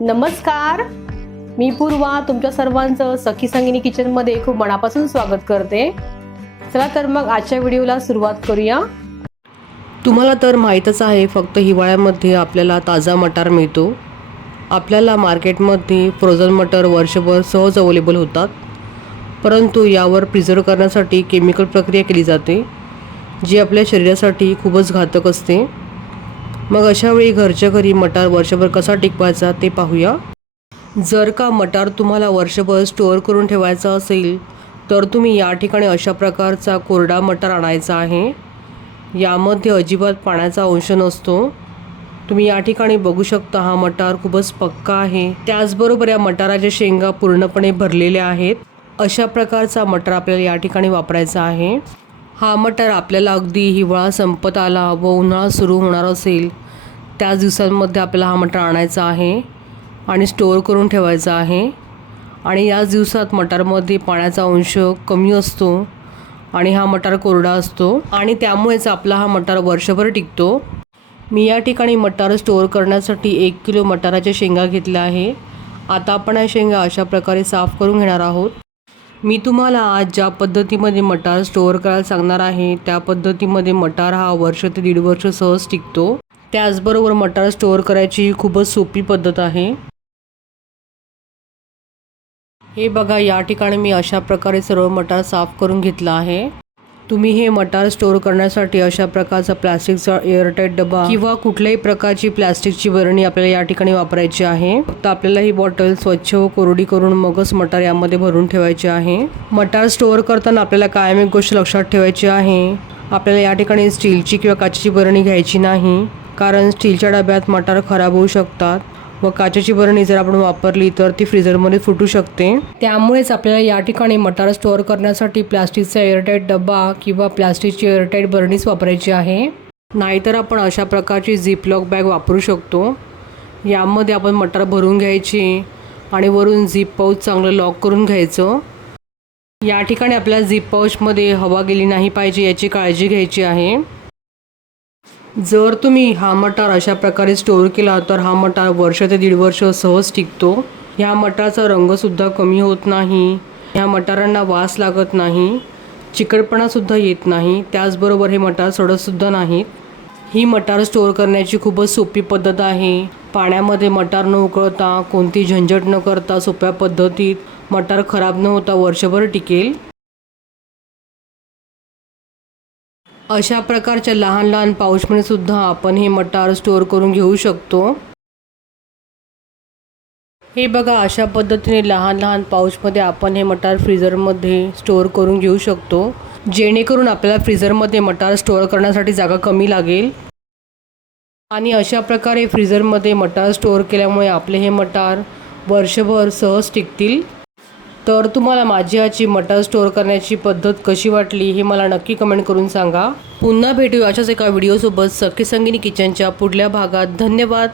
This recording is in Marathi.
नमस्कार. मी पूर्वा तुमच्या सर्वांचं सखी संगिनी किचनमध्ये खूप मनापासून स्वागत करते. चला तर मग आजच्या व्हिडिओला सुरुवात करूया. तुम्हाला तर माहीतच आहे फक्त हिवाळ्यामध्ये आपल्याला ताजा मटार मिळतो. आपल्याला मार्केटमध्ये फ्रोझन मटर वर्षभर सहज अवेलेबल होतात. परंतु यावर प्रिझर्व करण्यासाठी केमिकल प्रक्रिया केली जाते जी आपल्या शरीरासाठी खूपच घातक असते. मग अशावेळी घरच्या घरी मटार वर्षभर कसा टिकवायचा ते पाहूया. जर का मटार तुम्हाला वर्षभर स्टोअर करून ठेवायचा असेल तर तुम्ही या ठिकाणी अशा प्रकारचा कोरडा मटार आणायचा आहे. यामध्ये अजिबात पाण्याचा अंश नसतो. तुम्ही या ठिकाणी बघू शकता हा मटार खूपच पक्का आहे. त्याचबरोबर या मटाराच्या शेंगा पूर्णपणे भरलेल्या आहेत. अशा प्रकारचा मटार आपल्याला या ठिकाणी वापरायचा आहे. हा मटार आपल्याला अगदी हिवाळा संपत आला व उन्हाळा सुरू होणार असेल त्याच दिवसांमध्ये आपल्याला हा मटार आणायचा आहे आणि स्टोअर करून ठेवायचा आहे. आणि याच दिवसात मटारमध्ये पाण्याचा अंश कमी असतो आणि हा मटार कोरडा असतो. आणि त्यामुळेच आपला हा मटार वर्षभर टिकतो. मी या ठिकाणी मटार स्टोअर करण्यासाठी एक किलो मटाराच्या शेंगा घेतल्या आहे. आता आपण या शेंगा अशा प्रकारे साफ करून घेणार आहोत. मी तुम्हाला आज ज्या पद्धतीमध्ये मटार स्टोअर करायला सांगणार आहे त्या पद्धतीमध्ये मटार हा वर्ष ते दीड वर्ष सहज टिकतो. त्याचबरोबर मटार स्टोअर करायची ही खूपच सोपी पद्धत आहे. हे बघा या ठिकाणी मी अशा प्रकारे सर्व मटार साफ करून घेतला आहे. तुम्ही हे मटार स्टोअर करण्यासाठी अशा प्रकारचा प्लास्टिकचा एअरटाईट डबा किंवा कुठल्याही प्रकारची प्लास्टिकची बरणी आपल्याला या ठिकाणी वापरायची आहे. फक्त आपल्याला ही बॉटल स्वच्छ व कोरडी करून मगच मटार यामध्ये भरून ठेवायची आहे. मटार स्टोअर करताना आपल्याला कायम एक गोष्ट लक्षात ठेवायची आहे. आपल्याला या ठिकाणी स्टीलची किंवा काचेची बरणी घ्यायची नाही. कारण स्टीलच्या डब्यात मटार खराब होऊ शकतात व काचेची बरणी जर आपण वापरली तर ती फ्रीजरमध्ये फुटू शकते. त्यामुळेच आपल्याला या ठिकाणी मटार स्टोअर करण्यासाठी प्लास्टिकचा एअरटाईट डब्बा किंवा प्लास्टिकची एअरटाईट बरणीच वापरायची आहे. नाहीतर आपण अशा प्रकारची झिपलॉक बॅग वापरू शकतो. यामध्ये आपण मटार भरून घ्यायची आणि वरून झिप पाऊच चांगलं लॉक करून घ्यायचं. या ठिकाणी आपल्या झिप पाऊचमध्ये हवा गेली नाही पाहिजे याची काळजी घ्यायची आहे. जर तुम्ही हा मटार अशा प्रकारे स्टोअर केला तर हा मटार वर्ष ते दीड वर्ष सहज टिकतो. ह्या मटारचा रंगसुद्धा कमी होत नाही. ह्या मटारांना वास लागत नाही. चिकटपणासुद्धा येत नाही. त्याचबरोबर हे मटार सडतसुद्धा नाहीत. ही मटार स्टोअर करण्याची खूपच सोपी पद्धत आहे. पाण्यामध्ये मटार न उकळता कोणती झंझट न करता सोप्या पद्धतीत मटार खराब न होता वर्षभर टिकेल. अशा प्रकारच्या लहान लहान पाऊचमध्ये सुद्धा आपण हे मटार स्टोअर करून घेऊ शकतो. हे बघा अशा पद्धतीने लहान लहान पाऊचमध्ये आपण हे मटार फ्रीजरमध्ये स्टोअर करून घेऊ शकतो. जेणेकरून आपल्याला फ्रीजरमध्ये मटार स्टोअर करण्यासाठी जागा कमी लागेल. आणि अशा प्रकारे फ्रीजरमध्ये मटार स्टोअर केल्यामुळे आपले हे मटार वर्षभर सहज टिकतील. तर तुम्हाला माझी आजची मटार स्टोअर करण्याची पद्धत कशी वाटली हे मला नक्की कमेंट करून सांगा. पुन्हा भेटू अशाच एका व्हिडिओसोबत सखी संगिनी किचनच्या पुढल्या भागात. धन्यवाद.